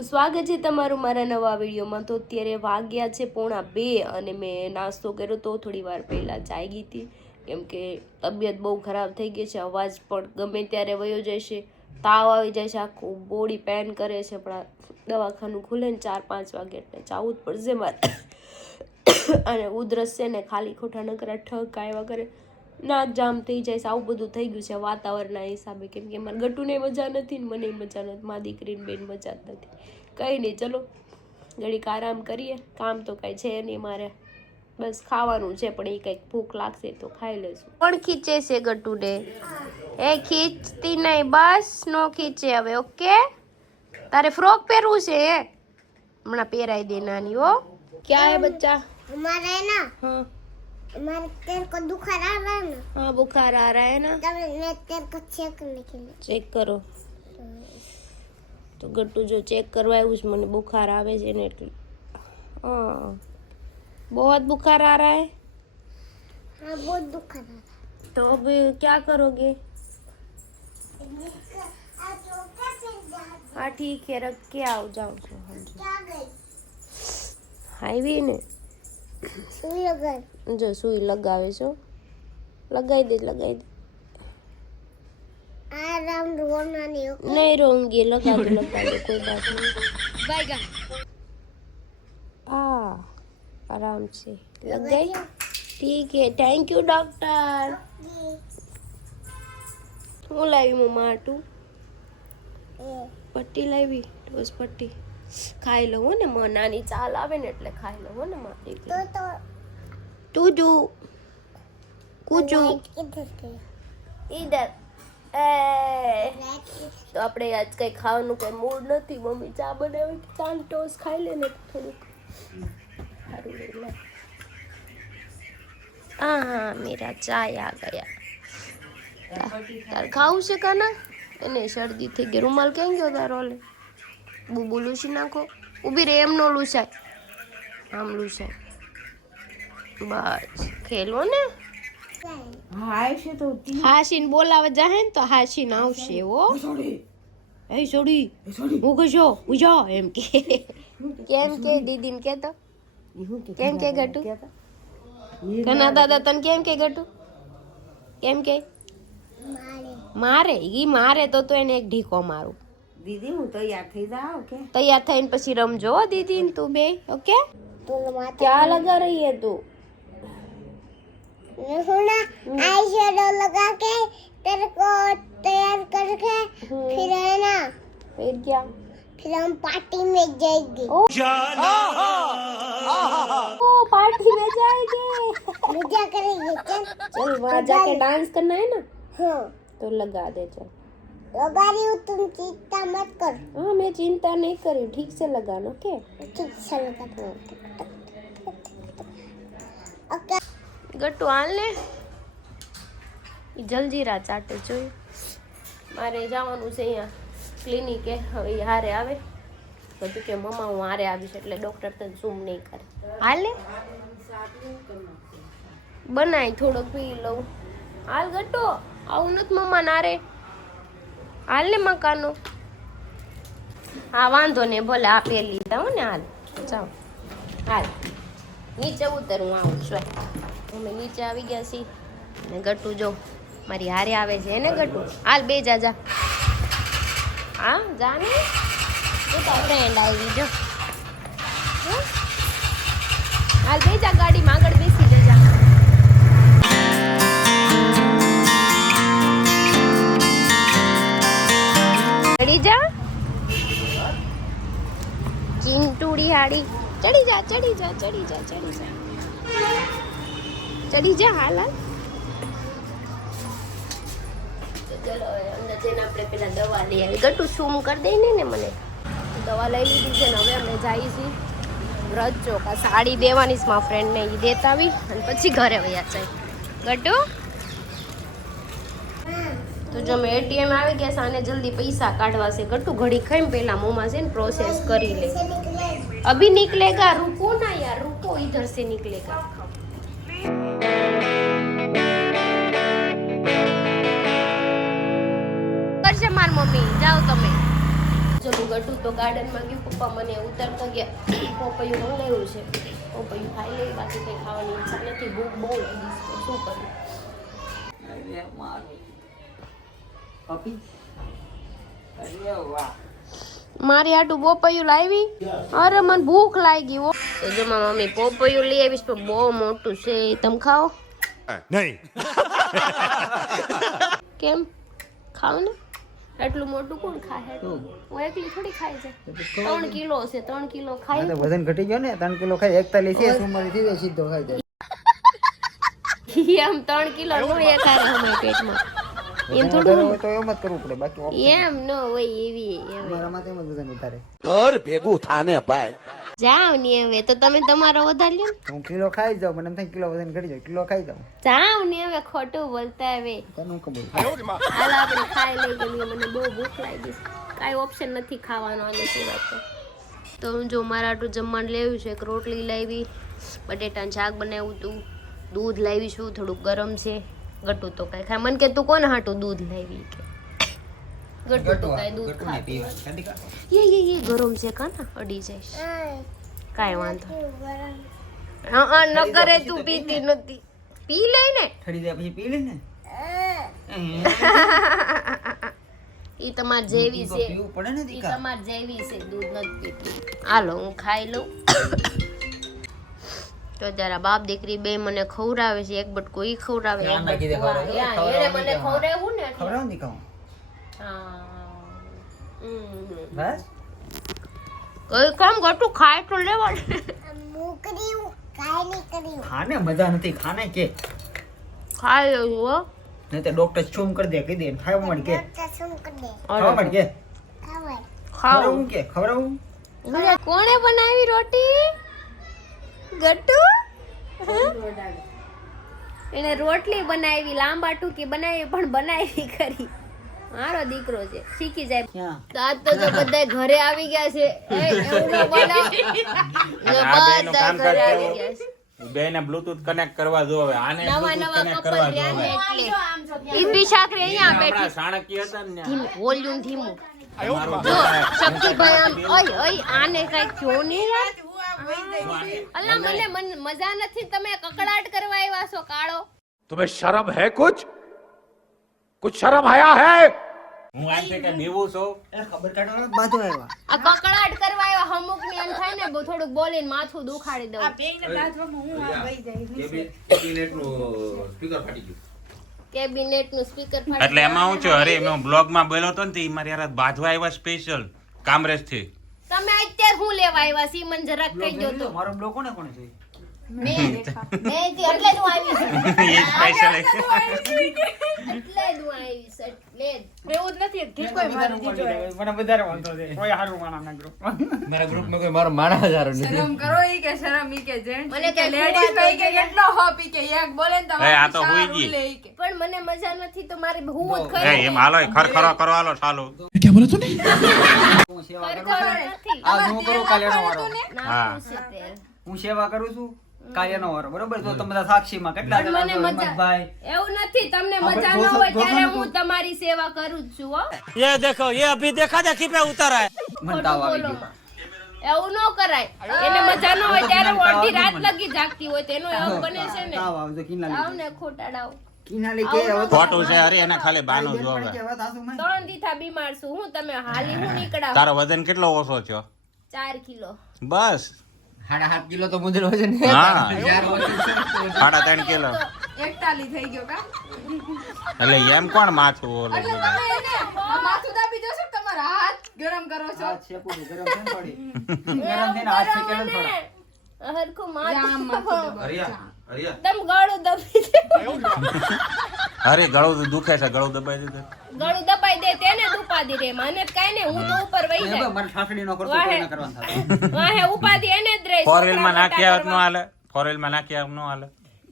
તો સ્વાગત છે તમારું મારા નવા વિડીયોમાં। તો અત્યારે વાગ્યા છે 1:30 અને મેં નાસ્તો કર્યો તો થોડી વાર પહેલાં જાગી હતી કેમ કે તબિયત બહુ ખરાબ થઈ ગઈ છે। અવાજ પણ ગમે ત્યારે વયો જાય છે, તાવ આવી જાય છે, આખું બોડી પેન કરે છે। પણ દવાખાનું ખુલે ને 4-5 વાગે એટલે જવું જ પડશે મારે। અને ઉધરસ છે ને ખાલી ખોટા નકરા ઠક આવ્યા કરે, નાક જામ થઈ જાય છે, આવું બધું થઈ ગયું છે વાતાવરણના હિસાબે। કેમ કે મારા ગટુને મજા નથી ને મને મજા નથી, મારી દીકરીને બેન મજા જ નથી। કંઈ નહીં, ચલો ઘડીક આરામ કરીએ, કામ તો કાંઈ છે નહીં મારે, બસ ખાવાનું છે પણ એ કંઈક ભૂખ લાગશે તો ખાઈ લેશું। કોણ ખીચે છે ગટુને? એ ખીચતી નહીં, બસ નો ખીચે હવે, ઓકે? તારે ફ્રોક પહેરવું છે? હમણાં પહેરાઈ દે નાની। हो क्या है बच्चा? हमारा है ना, हाँ हमारे तेरे को बुखार आ रहा है ना, हाँ बुखार आ रहा है ना, तब मैं तेरे को चेक करने के लिए। चेक करो। तो गट्टू जो चेक करवाया उसमें મને बुखार आवे છે ને એટલે हाँ बहुत बुखार आ रहा है। हाँ बहुत बुखार आ रहा तो अब क्या करोगे? है। हाँ ठीक है, रख के आओ, जाओ जाओ। हाँ जी, क्या गई हाईवे ने सुई लगा जो सुई लगावे छो, लगाई दे लगाई दे। आराम रोना नहीं हो। नहीं रोऊंगी, लगा दो कोई बात नहीं। बैगन हाँ आराम से लग गई, ठीक है, थैंक यू डॉक्टर। હું લાવી મમ્મા આટું પટ્ટી લાવી, બસ પટ્ટી ખાઈ લઉં હો ને, નાની ચાલ આવે ને એટલે ખાઈ લઉં હો ને મારી तो ટુજુ કુજુ किधर गया? ઈધર એ लाइट તો આપણે આજ કંઈ ખાવાનું કંઈ મૂડ નથી, મમ્મી ચા બનાવી, ચાલ ટોસ ખાઈ લે ને થોડુંક સારું રહે। हाँ हाँ मेरा चाय आ गया। तार खाऊ से का ना એને શરદી થઈ ગઈ, રૂમાલ ક્યાં ગયો તારો? લે બુબુ લૂસી નાખો, ઊભી રે, એમ નો લૂસાય, આમ લૂસાય, બસ ખેલો ને। હાસીન બોલાવે જાહે ને તો હાસીન આવશે હો। એ છોડી હું કશો ઉજા એમ કે, કેમ કે દીદીને કેતો, કેમ કે ગટુ કના દાદા તને કેમ કે ગટુ, કેમ કે मारे મારે ઈ મારે તો એને એક ઢીકો મારું। દીદી હું તૈયાર થઈ જાઉં કે તૈયાર થઈને પછી રમજો હો દીદી ને તું બે, ओके? तो माता क्या लगा रही है तू? होना आई शेडो लगा के तेरे को तैयार करके फिर है ना, फिर क्या? फिर हम पार्टी में जाएंगे। ओ पार्टी में जाएंगे। मजा करेंगे। चल चल वहाँ जाके डांस करना है ना, हाँ तो लगा दे चल। लगा रही हूँ, तुम चिंता मत कर। हाँ मैं चिंता नहीं कर रही हूँ, ठीक से लगाना, ओके? ठीक से लगा दो। ओके ગટ્ટુ હાલ ને, ઈ જલજીરા ચાટે જોઈ। મારે જવાનું છે અહીંયા ક્લિનિકે, હવે ઈ હારે આવે બધું કે મમ્મા હું હારે આવીશ એટલે ડૉક્ટર તને ઝૂમ નહીં કરે। હાલ ને બનાય થોડોક પી લઉં, હાલ ગટ્ટુ, આવું નથી મમ્મા નારે, હાલ ને મકાનો। હા વાંધો ને, ભલે આ પહેરી લીધા હો ને, હાલ જાઓ, હાલ નીચે ઉતર, હું આવું છું। અમે નીચે આવી ગયા છીએ ને ગટ્ટુ જો મારી હારે આવે છે ને ગટ્ટુ, હાલ બે જા જા, હા જા ને, જો તારી ફ્રેન્ડ આવી જો, હં? હાલ બે જા, ગાડીમાં આગળ બેસી જજા। ચડી જા ચિંટુડી હાડી, ચડી જા ચડી જા ચડી જા ચડી જા ચડી જા, હાલ હાલ। ચલો હવે અંદર જઈને આપણે પેલા દવા લઈ આવી। ગટ્ટુ શું કરી દઈ ને મને દવા લઈ લીધી છે ને હવે અમે જઈએ છીએ વ્રત ચોક, આ સાડી દેવાની છે મારા ફ્રેન્ડને, એ દેતા આવી અને પછી ઘરે વયા જાય। ગટ્ટુ તો જો મેં એટીએમ આવી ગયા છે, આને જલ્દી પૈસા કાઢવા છે। ગટ્ટુ ઘડી ખાઈને પહેલા મોમાં છે ને પ્રોસેસ કરી લે। से निकले। अभी निकलेगा, रुको ना यार, रुको, इधर से निकलेगा। કરશે માર મમ્મી, જાઓ તમે। જો હું ગટુ તો ગાર્ડનમાં ગયું, પપ્પા મને ઉતારતા ગયા. પપૈયું મંગાવ્યું છે, પપૈયું ખાઈ લઈ. બાકી કંઈ ખાવાની ઈચ્છા નથી, ભૂખ બહુ લાગી છે. શું કરું? મારી આટું પોપૈયું લાવી. અરે મને ભૂખ લાગી હો. તો જો મારી મમ્મી પોપૈયું લઈ આવીશ, પણ બહુ મોટું છે. તમે ખાઓ? નહીં. કેમ ખાવ ને? એટલું મોટું કોણ ખાય? હું એકલી થોડી ખાઈ જાય. 3 કિલો છે, 3 કિલો ખાય. વજન ઘટી ગયો ને 3 કિલો ખાઈ 41 છે સુમારી થી સીધો ખાઈ જાય. એમ 3 કિલો નો એકારે અમે પેટમાં એમ થોડું તો એમ જ કરવું પડે બાકી એમ ન હોય એવી મારા માથે એમ જ વજન ઉતારે ઘર ભેગું થાને ભાઈ. જાવ ને હવે તો તમે તમારો વધાર લ્યો ને. હું કિલો ખાઈ જાઉં મને એમ થાય કિલો વજન ઘટી જાય કિલો ખાઈ જાઉં જાવ ને હવે ખોટું બોલતા હવે. તને ખબર હાલ આપણે ખાઈ લઈ ગઈએ. મને બહુ ભૂખ લાગી છે. કાંઈ ઓપ્શન નથી ખાવાનો આને સિવાય. તો હું જો મારા આટલું જમવાનું લેવું છે. એક રોટલી લાવી, બટેટાનું શાક બનાવ્યું હતું, દૂધ લાવી છું, થોડુંક ગરમ છે. ગટુ તો કાંઈ ખાય. મને કે તું કોને હાટું દૂધ લાવી કે ગટુ તો કાંઈ દૂધ ખાતી એ ગરમ છે કાના અડી જઈશ. કાંઈ વાંધો હા ન કરે. તું પીતી નથી, પી લે ને. ઠરી જાય પછી પી લે ને ઈ તમાર જેવી છે, પીવું પડે ને ઈ દીકા તમાર જેવી છે. દૂધ નથી પીતી. હાલો હું ખાઈ લઉં. તો જરા બાપ દીકરી બે મને ખવડાવે છે. એક બટકો ઈ ખવડાવે, એક બટકો એને મને ખવડાવ્યું ને એટલે. ખવડાવ દીકા હા બસ કઈ કામ ગટું ખાય તો લેવા. મુકરીયું કાઈ નહીં કર્યું. ખાને મજા નથી ખાને કે ખાઈ લઉં હો. નહીં તો ડોક્ટર શું કરી દે કહી દે ખાવા મળ કે તો શું કરી દે ખાવા મળ કે ખબર ખવડાવું કે ખવડાવું કોણે બનાવી રોટી? ગટુ એને રોટલી બનાવી, લાંબા ટૂંકી બનાવી, પણ બનાવી ખરી. મારો દીકરો છે, શીખી જાય. ક્યાં તો આજ તો જો બધા ઘરે આવી ગયા છે. એવું ન બનાવ. બધા ઘરે આવી ગયા છે. બેને બ્લૂટૂથ કનેક્ટ કરવા જો હવે આને નવા નવા કપલ રહ્યા ને એટલે ઈ બી શાકરે અહીંયા બેઠી. સાણકી હતા ને ધીમું વોલ્યુમ ધીમું. જો શક્તિભાઈ આમ ઓય ઓય આને કઈ થયો નહીં યાર. અલ્લા મને મજા નથી. તમે કકડાટ કરવા આવ્યા છો કાળો. तुम्हें शर्म है कुछ शर्म आया है? હું આમ છે કે બીવું છું ખબર કાઢો બાજુ આવ્યા આ કકડાટ કરવા આવ્યા. અમુક ને એમ થાય ને થોડુંક બોલીને માથું દુખાડી દઉં. કેબિનેટ નું સ્પીકર ફાટી એટલે એમાં હું છું અરે મેં બ્લોગ માં બોલ્યો તો ને તે મારી યાર બાજવા આવ્યા સ્પેશિયલ કામરેજ થી. તમે અત્યારે હું લેવા આવ્યા સી મને જરાક કહી દો તો. મારો બ્લોક કોને કોને જોઈ મેં એટલે જ હું આવી છું. એ સ્પેશિયલ એટલે જ હું આવી છું. એટલે જ. એવું જ નથી ઠીક કોઈ મને વધારે વાંધો છે કોઈ હારું માણા ના ગ્રુપ મારા ગ્રુપમાં કોઈ મારો માણસ હારો નથી. શરમ કરો ઈ કે શરમ ઈ કે જેન્ટ્સ મને કઈ લેડીઝ તો ઈ કે કેટલો હોપ ઈ કે એક બોલે ને એ આ તો તમારે હુઈ ગઈ. પણ મને મજા નથી તો મારે હું જ એ ખરી. એમ હાલો ખરખરો કરો હાલો ચાલો. હું સેવા કરું છું નથી. આજ હું કરું કાલેનો વારો નાખું છે તેલ. હું સેવા કરું છું કાલેનો વારો બરોબર તો તમે બધા સાક્ષીમાં કેટલા પણ મને જણા છો? મજા હિંમતભાઈ એવું નથી. તમને આપણે મજા ન ગોઠણ- હોય ત્યારે ગોઠણ હું તમારી સેવા કરું જ છું હો. ये देखो ये अभी देखा देखी पे उतर है. મને તાવ આવી બોલો ગયો માં. એવું ન કરાય. એને મજા ન હોય ત્યારે હું અડધી રાત લગી જાગતી હોય તેનો એવું બને છે ને. તાવ આવજો કિનાલી આવ ને ખોટાડાવ. કિનાલી કે હવે તો ખોટું છે અરે એને ખાલી બાનું જો હવે. કે વાત આસુ માં 3 દીથા બીમાર છું હું. તમે હાલી હું નીકળાવ. તારો વજન કેટલો ઓછો થયો? 4 કિલો. બસ 7.5 કિલો તો મુંદર હોય છે ને. હા 3.5 કિલો. 41 થઈ ગયો કા એટલે એમ કોણ માથું ઓલું એટલે તમે એને આ માથું દાબી જશો કે તમારા હાથ ગરમ કરો છો હાથ શેકું છું, ગરમ છે ને થોડી ગરમ થઈને હાથ શેકેલો ને થોડા હરખું જામ માથું. માથું તમ ગળું દબાઈ દે. અરે ગળું દુખે છે ગળું દબાઈ દીધું. ગળું દબાઈ દે તેને ઉપાધી રે. મને કઈ ને હું તો ઉપર વહી એ જાય. મારે ઠાકડી નો કરતો વાહે. કોઈ ના કરવાનું થતું વાહે ઉપાધિ એને જ રહે. 4 વ્હીલ માં છોકરા નાખ્યા હોત નો મોટા હાલે 4 વ્હીલ માં નાખ્યા નો હાલે.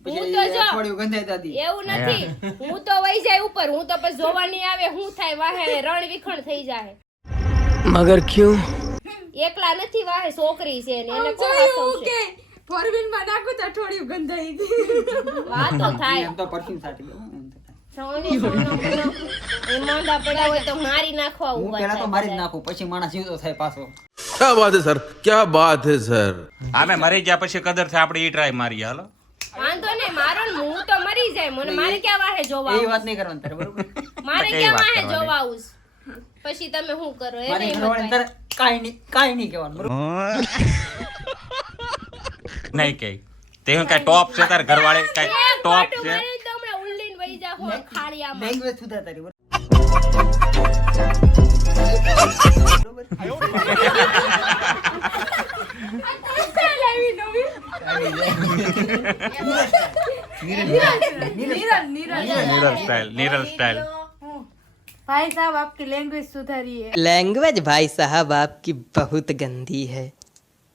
હું તો જો અઠવાડિયું ગંધાઈ જતી એવું નથી. હું તો વહી જાય ઉપર. હું તો પછી જોવા નહીં આવે હું થાય વાહે રણ વિખણ થઈ જાય. मगर क्यों? એકલા નથી વાહે છોકરી છે ને એને કોણ જોયું હસાવશે? કે ફોર વ્હીલ માં નાખું તો અઠવાડિયું ગંધાઈ ગઈ વાતો થાય. એમ તો પરફ્યુમ સાટી દઉં એમ તો થાય. સોની સોનો ગુનો. એ માંદા પડ્યા હોય તો મારી નાખવા હું ઉભા પેલા તો થાય મારી જ બધા. નાખું પછી માણસ જીવતો થાય પાછો. क्या बात है सर, क्या बात है सર. આમે મરી ગયા પછી કદર થાય આપણે ઈ ટ્રાય મારીએ હાલો. વાંધો નહીં, મારો ને હું તો મરી જાય, મને મારે ક્યાં વાહે જોવા એ આવું? વાત નહીં કરવાની તારે બરોબર. મારે કઈ ક્યાં વાત વાહે કરવાની? જોવા આવું? પછી તમે શું કરો એ મારી નહીં ઘરવાળીને બતાય. તારે કાંઈ નહીં કહેવાનું બરોબર. નહીં કે તે હું કઈ ટોપ છે તાર ઘરવાળે કઈ એ ટોપ ખોટું છે. મારી તો હમણાં ઉલ્લીને વહી જાઓ ખાડિયામાં. લેંગ્વેજ સુધાર તારી બરોબર. નીરલ સ્ટાઇલ. भाई साहब आपकी लैंग्वेज सुधारिए. लैंग्वेज भाई साहब आपकी बहुत गंदी है,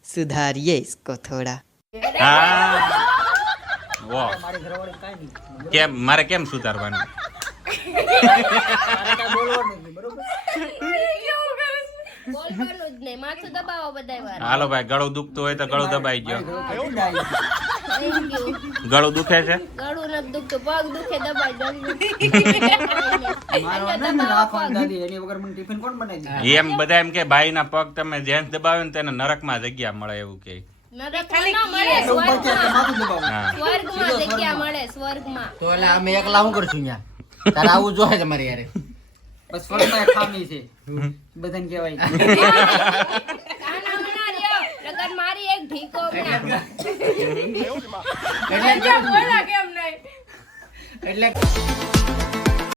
सुधारिए इसको थोड़ा. હા વાહ. મારી ઘરવાળી કાંઈ નહીં કેમ મારે કેમ સુધારવાનું? તારે કાંઈ બોલવાનું જ નહીં બરોબર. બોલવાનું જ નહીં, માથું દબાવો બધાય વાર. હાલો ભાઈ, ગળું દુખતું હોય તો ગળું દબાઈ ગયો. મારી ઘરવાળી કાંઈ Thank you. ગળું દુખે છે? ગળું નથી દુખતું, પગ દુખે દબાઈ દો. મારવા ના ને રાખવાનું દાદી એની વગર મને ટિફિન કોણ બનાવી દે? એમ બધા એમ કે ભાઈ ના પગ તમે જેન્સ દબાવે ને તેને નરકમાં જગ્યા મળે એવું કે. નરકમાં ન મળે, ઉપર છે તો સ્વર્ગમાં. માથું દબાવવું. હા. સ્વર્ગમાં જગ્યા મળે, સ્વર્ગમાં. તો એટલે અમે એકલા શું કરશું ન્યા? તારે આવું જોઈએ તમારે યારે. બસ સ્વર્ગમાં એક ખામી છે બધાને કહેવાય. કાના મના રહ્યો, લગન મારી એક ઢીકો હમણાં. એટલે बोला केम नहीं. એટલે